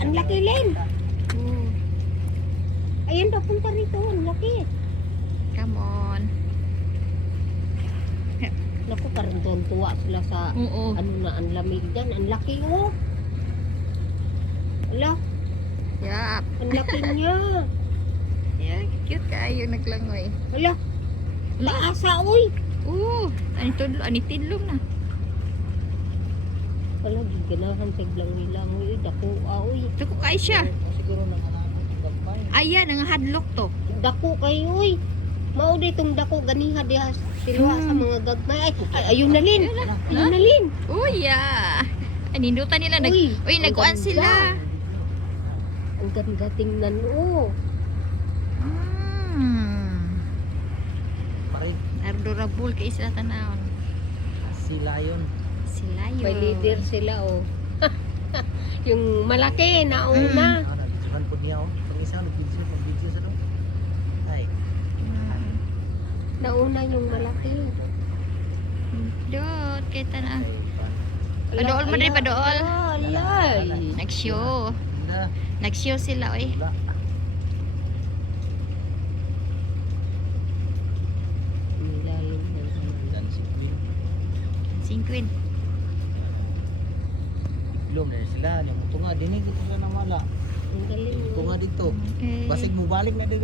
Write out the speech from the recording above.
Ang laki, Len. Ayan, papunta rito. Ang laki. Come on. Naku, parang tuwa sila sa Oo. ano na ang lamig dyan. Ang laki, oh. Ala, Yup. ang laki niya. Yeah, cute kayo naglangoy. Ala, laasa, uy. Ani tidlom na. Wala, giganahan taglangoy-langoy. Dako, uy. Dako kay siya. Siguro nanganakot yung gabay. Ayan, ang hadlock to. Dako kayo, uy. Mao itong dako ganiha diha silwa sa mga gagmay. Ay, ayun na, Lin. Ayun na, Lin. Uy, anindutan nila. Uy, ang nagkuan ganda. sila. Ang ganda tingnan, oh. Pare, Adorable kay sila tanawon. si Lion. Sila yun. May leader sila, oh. Yung malaki, nauna. Nagisuhan po niya, oh. Pag isa, nag-video sa doon. Ay, Nauna yung malaki. Dot, kay tana. ay, Padool mo din, padool. Alay. Nag-show. na, Nag-show sila, oy. wala. Nilalim na. Dan si Queen. Singkwin. Ilom na sila, yung tunga, dinig ito sila ng mala. Ang galing. Tunga dito. Okay. Basig mo balik na dito.